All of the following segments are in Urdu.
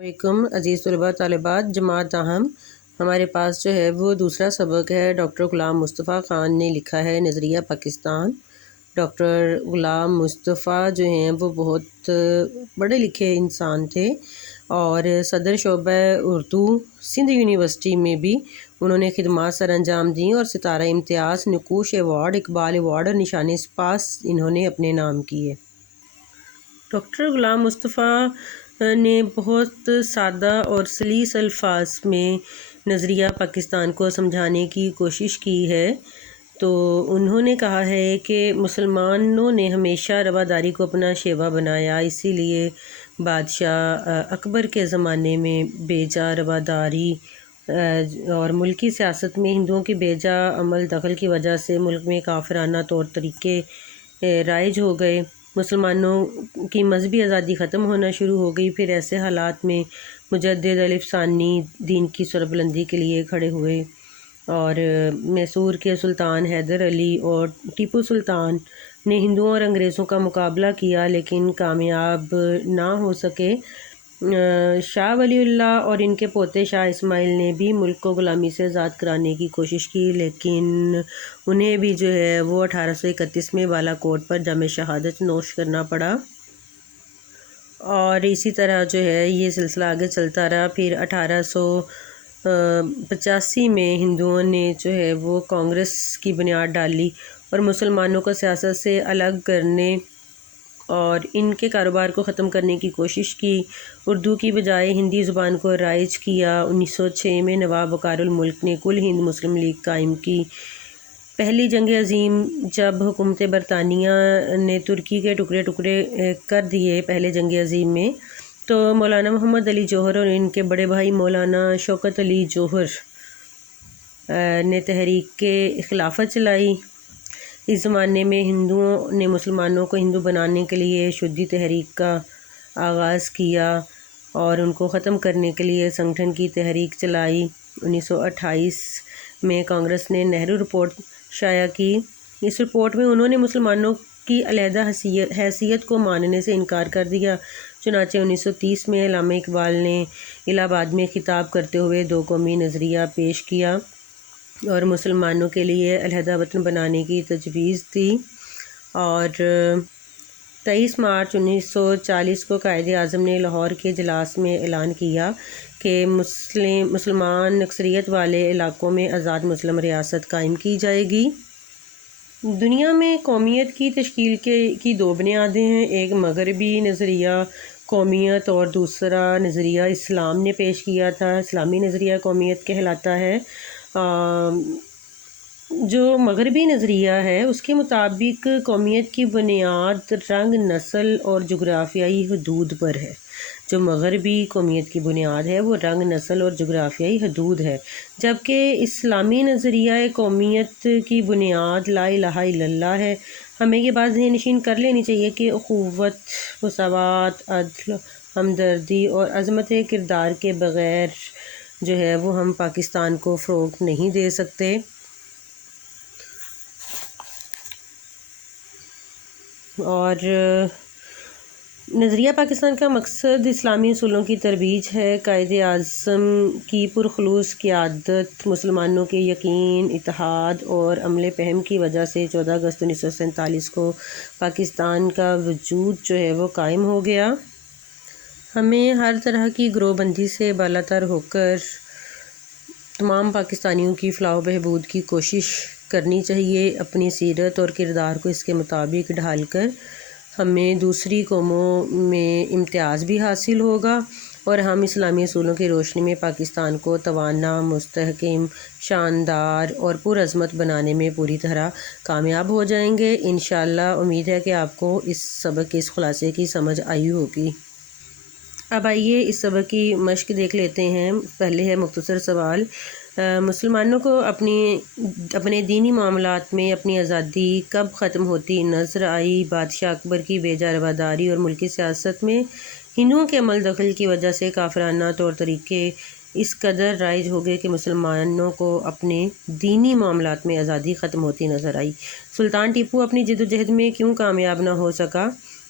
علیکم عزیز طلباء طالبات جماعت تاہم ہمارے پاس جو ہے وہ دوسرا سبق ہے۔ ڈاکٹر غلام مصطفیٰ خان نے لکھا ہے نظریہ پاکستان۔ ڈاکٹر غلام مصطفیٰ جو ہیں وہ بہت پڑھے لکھے انسان تھے اور صدر شعبہ اردو سندھ یونیورسٹی میں بھی انہوں نے خدمات سر انجام دیں اور ستارہ امتیاز، نقوش ایوارڈ، اقبال ایوارڈ اور نشان سپاس انہوں نے اپنے نام کیے۔ ڈاکٹر غلام مصطفیٰ نے بہت سادہ اور سلیس الفاظ میں نظریہ پاکستان کو سمجھانے کی کوشش کی ہے۔ تو انہوں نے کہا ہے کہ مسلمانوں نے ہمیشہ رواداری کو اپنا شیوا بنایا، اسی لیے بادشاہ اکبر کے زمانے میں بیجا رواداری اور ملکی سیاست میں ہندوؤں کی بیجا عمل دخل کی وجہ سے ملک میں کافرانہ طور طریقے رائج ہو گئے، مسلمانوں کی مذہبی آزادی ختم ہونا شروع ہو گئی۔ پھر ایسے حالات میں مجدد الف ثانی دین کی سربلندی کے لیے کھڑے ہوئے اور میسور کے سلطان حیدر علی اور ٹیپو سلطان نے ہندوؤں اور انگریزوں کا مقابلہ کیا لیکن کامیاب نہ ہو سکے۔ شاہ ولی اللہ اور ان کے پوتے شاہ اسماعیل نے بھی ملک کو غلامی سے آزاد کرانے کی کوشش کی لیکن انہیں بھی جو ہے وہ 1831 میں بالا کوٹ پر جام شہادت نوش کرنا پڑا اور اسی طرح جو ہے یہ سلسلہ آگے چلتا رہا۔ پھر 1885 میں ہندوؤں نے جو ہے وہ کانگریس کی بنیاد ڈالی اور مسلمانوں کو سیاست سے الگ کرنے اور ان کے کاروبار کو ختم کرنے کی کوشش کی، اردو کی بجائے ہندی زبان کو رائج کیا۔ 1906 میں نواب وقار الملک نے کل ہند مسلم لیگ قائم کی۔ پہلی جنگ عظیم جب حکومت برطانیہ نے ترکی کے ٹکڑے ٹکڑے کر دیے پہلے جنگ عظیم میں، تو مولانا محمد علی جوہر اور ان کے بڑے بھائی مولانا شوکت علی جوہر نے تحریک خلافت چلائی۔ اس زمانے میں ہندوؤں نے مسلمانوں کو ہندو بنانے کے لیے شدی تحریک کا آغاز کیا اور ان کو ختم کرنے کے لیے سنگٹھن کی تحریک چلائی۔ 1928 میں کانگریس نے نہرو رپورٹ شائع کی۔ اس رپورٹ میں انہوں نے مسلمانوں کی علیحدہ حیثیت کو ماننے سے انکار کر دیا۔ چنانچہ 1930 میں علامہ اقبال نے الہ آباد میں خطاب کرتے ہوئے دو قومی نظریہ پیش کیا اور مسلمانوں کے لیے علیحدہ وطن بنانے کی تجویز دی اور 23 مارچ 1940 کو قائد اعظم نے لاہور کے اجلاس میں اعلان کیا کہ مسلمان اکثریت والے علاقوں میں آزاد مسلم ریاست قائم کی جائے گی۔ دنیا میں قومیت کی تشکیل کی دو بنیادیں ہیں، ایک مغربی نظریہ قومیت اور دوسرا نظریہ اسلام نے پیش کیا تھا، اسلامی نظریہ قومیت کہلاتا ہے۔ جو مغربی نظریہ ہے اس کے مطابق قومیت کی بنیاد رنگ، نسل اور جغرافیائی حدود پر ہے۔ جو مغربی قومیت کی بنیاد ہے وہ رنگ، نسل اور جغرافیائی حدود ہے، جبکہ اسلامی نظریہ قومیت کی بنیاد لا الہ الا اللہ ہے۔ ہمیں یہ بات ذہن نشین کر لینی چاہیے کہ اخوت، مساوات، عدل، ہمدردی اور عظمت کردار کے بغیر جو ہے وہ ہم پاکستان کو فروغ نہیں دے سکتے۔ اور نظریہ پاکستان کا مقصد اسلامی اصولوں کی ترویج ہے۔ قائد اعظم کی پرخلوص قیادت، مسلمانوں کے یقین، اتحاد اور عمل فہم کی وجہ سے 14 اگست 1947 کو پاکستان کا وجود جو ہے وہ قائم ہو گیا۔ ہمیں ہر طرح کی گروہ بندی سے بالاتر ہو کر تمام پاکستانیوں کی فلاح و بہبود کی کوشش کرنی چاہیے۔ اپنی سیرت اور کردار کو اس کے مطابق ڈھال کر ہمیں دوسری قوموں میں امتیاز بھی حاصل ہوگا اور ہم اسلامی اصولوں کی روشنی میں پاکستان کو توانا، مستحکم، شاندار اور پرعظمت بنانے میں پوری طرح کامیاب ہو جائیں گے۔ انشاءاللہ امید ہے کہ آپ کو اس سبق کے اس خلاصے کی سمجھ آئی ہوگی۔ اب آئیے اس سبق کی مشق دیکھ لیتے ہیں۔ پہلے ہے مختصر سوال، مسلمانوں کو اپنے دینی معاملات میں اپنی آزادی کب ختم ہوتی نظر آئی؟ بادشاہ اکبر کی بیجا رواداری اور ملکی سیاست میں ہندوؤں کے عمل دخل کی وجہ سے کافرانہ طور طریقے اس قدر رائج ہو گئے کہ مسلمانوں کو اپنے دینی معاملات میں آزادی ختم ہوتی نظر آئی۔ سلطان ٹیپو اپنی جدوجہد میں کیوں کامیاب نہ ہو سکا؟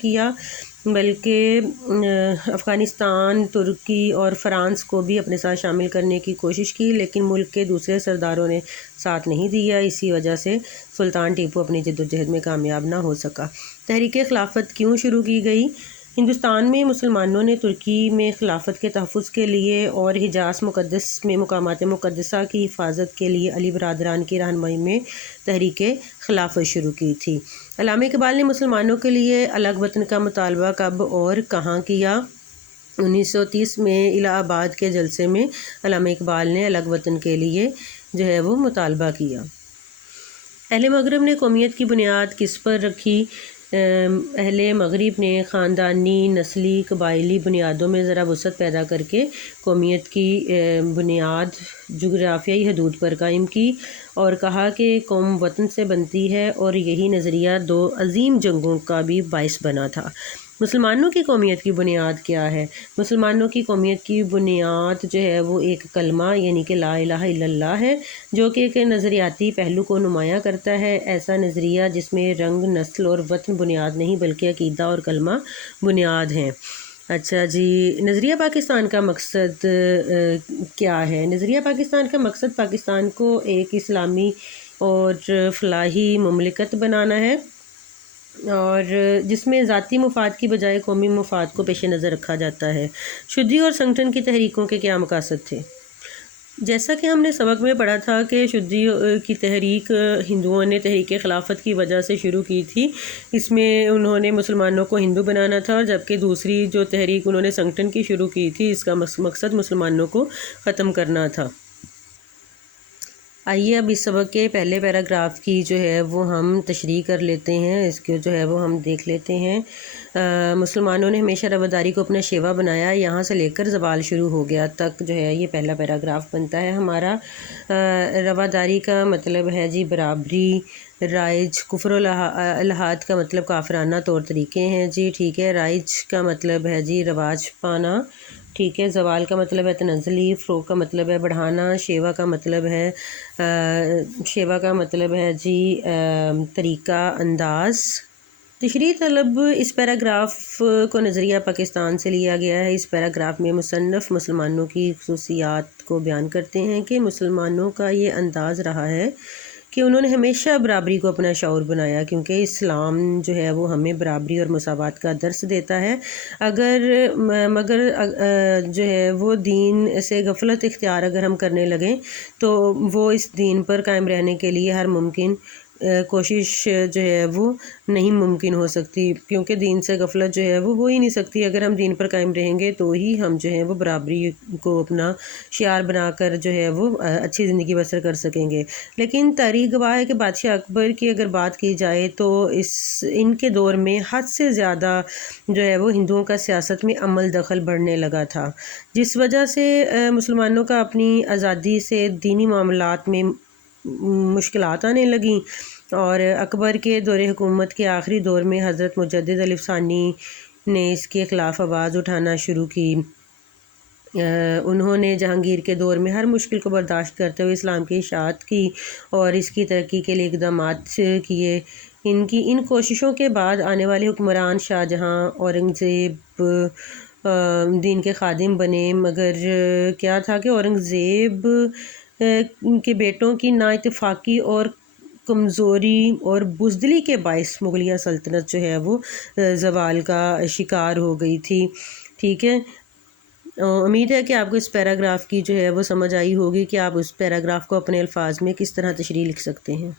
کیا بلکہ افغانستان، ترکی اور فرانس کو بھی اپنے ساتھ شامل کرنے کی کوشش کی، لیکن ملک کے دوسرے سرداروں نے ساتھ نہیں دیا۔ اسی وجہ سے سلطان ٹیپو اپنی جدوجہد میں کامیاب نہ ہو سکا۔ تحریک خلافت کیوں شروع کی گئی؟ ہندوستان میں مسلمانوں نے ترکی میں خلافت کے تحفظ کے لیے اور حجاز مقدس میں مقامات مقدسہ کی حفاظت کے لیے علی برادران کی رہنمائی میں تحریک خلافت شروع کی تھی۔ علامہ اقبال نے مسلمانوں کے لیے الگ وطن کا مطالبہ کب اور کہاں کیا؟ 1930 میں الہ آباد کے جلسے میں علامہ اقبال نے الگ وطن کے لیے وہ مطالبہ کیا۔ اہل مغرب نے قومیت کی بنیاد کس پر رکھی؟ اہل مغرب نے خاندانی، نسلی، قبائلی بنیادوں میں ذرا وسعت پیدا کر کے قومیت کی بنیاد جغرافیائی حدود پر قائم کی اور کہا کہ قوم وطن سے بنتی ہے، اور یہی نظریہ دو عظیم جنگوں کا بھی باعث بنا تھا۔ مسلمانوں کی قومیت کی بنیاد کیا ہے؟ مسلمانوں کی قومیت کی بنیاد وہ ایک کلمہ یعنی کہ لا الہ الا اللہ ہے، جو کہ ایک نظریاتی پہلو کو نمایاں کرتا ہے۔ ایسا نظریہ جس میں رنگ، نسل اور وطن بنیاد نہیں بلکہ عقیدہ اور کلمہ بنیاد ہیں۔ اچھا جی، نظریہ پاکستان کا مقصد کیا ہے؟ نظریہ پاکستان کا مقصد پاکستان کو ایک اسلامی اور فلاحی مملکت بنانا ہے، اور جس میں ذاتی مفاد کی بجائے قومی مفاد کو پیش نظر رکھا جاتا ہے۔ شدی اور سنگٹن کی تحریکوں کے کیا مقاصد تھے؟ جیسا کہ ہم نے سبق میں پڑھا تھا کہ شدی کی تحریک ہندوؤں نے تحریک خلافت کی وجہ سے شروع کی تھی۔ اس میں انہوں نے مسلمانوں کو ہندو بنانا تھا، جبکہ دوسری جو تحریک انہوں نے سنگٹن کی شروع کی تھی، اس کا مقصد مسلمانوں کو ختم کرنا تھا۔ آئیے اب اس سبق کے پہلے پیراگراف کی وہ ہم تشریح کر لیتے ہیں، اس کے وہ ہم دیکھ لیتے ہیں۔ مسلمانوں نے ہمیشہ رواداری کو اپنا شیوا بنایا، یہاں سے لے کر زوال شروع ہو گیا تک یہ پہلا پیراگراف بنتا ہے ہمارا۔ رواداری کا مطلب ہے برابری، رائج، کفر و الحاد کا مطلب کافرانہ طور طریقے ہیں ٹھیک ہے۔ رائج کا مطلب ہے رواج پانا، ٹھیک ہے۔ زوال کا مطلب ہے تنزلی، فروغ کا مطلب ہے بڑھانا، شیوا کا مطلب ہے طریقہ انداز۔ تشریح طلب اس پیراگراف کو نظریہ پاکستان سے لیا گیا ہے۔ اس پیراگراف میں مصنف مسلمانوں کی خصوصیات کو بیان کرتے ہیں کہ مسلمانوں کا یہ انداز رہا ہے کہ انہوں نے ہمیشہ برابری کو اپنا شعور بنایا، کیونکہ اسلام وہ ہمیں برابری اور مساوات کا درس دیتا ہے۔ مگر وہ دین سے غفلت اختیار اگر ہم کرنے لگیں تو وہ اس دین پر قائم رہنے کے لیے ہر ممکن کوشش وہ نہیں ممکن ہو سکتی، کیونکہ دین سے غفلت وہ ہو ہی نہیں سکتی۔ اگر ہم دین پر قائم رہیں گے تو ہی ہم وہ برابری کو اپنا شعار بنا کر وہ اچھی زندگی بسر کر سکیں گے۔ لیکن تاریخ گواہ ہے کہ بادشاہ اکبر کی اگر بات کی جائے تو ان کے دور میں حد سے زیادہ وہ ہندوؤں کا سیاست میں عمل دخل بڑھنے لگا تھا، جس وجہ سے مسلمانوں کا اپنی آزادی سے دینی معاملات میں مشکلات آنے لگیں، اور اکبر کے دور حکومت کے آخری دور میں حضرت مجدد الف ثانی نے اس کے خلاف آواز اٹھانا شروع کی۔ انہوں نے جہانگیر کے دور میں ہر مشکل کو برداشت کرتے ہوئے اسلام کی اشاعت کی اور اس کی ترقی کے لیے اقدامات کیے۔ ان کوششوں کے بعد آنے والے حکمران شاہ جہاں، اورنگزیب دین کے خادم بنے، مگر کیا تھا کہ اورنگزیب کے بیٹوں کی نااتفاقی اور کمزوری اور بزدلی کے باعث مغلیہ سلطنت وہ زوال کا شکار ہو گئی تھی، ٹھیک ہے۔ امید ہے کہ آپ کو اس پیراگراف کی وہ سمجھ آئی ہوگی کہ آپ اس پیراگراف کو اپنے الفاظ میں کس طرح تشریح لکھ سکتے ہیں۔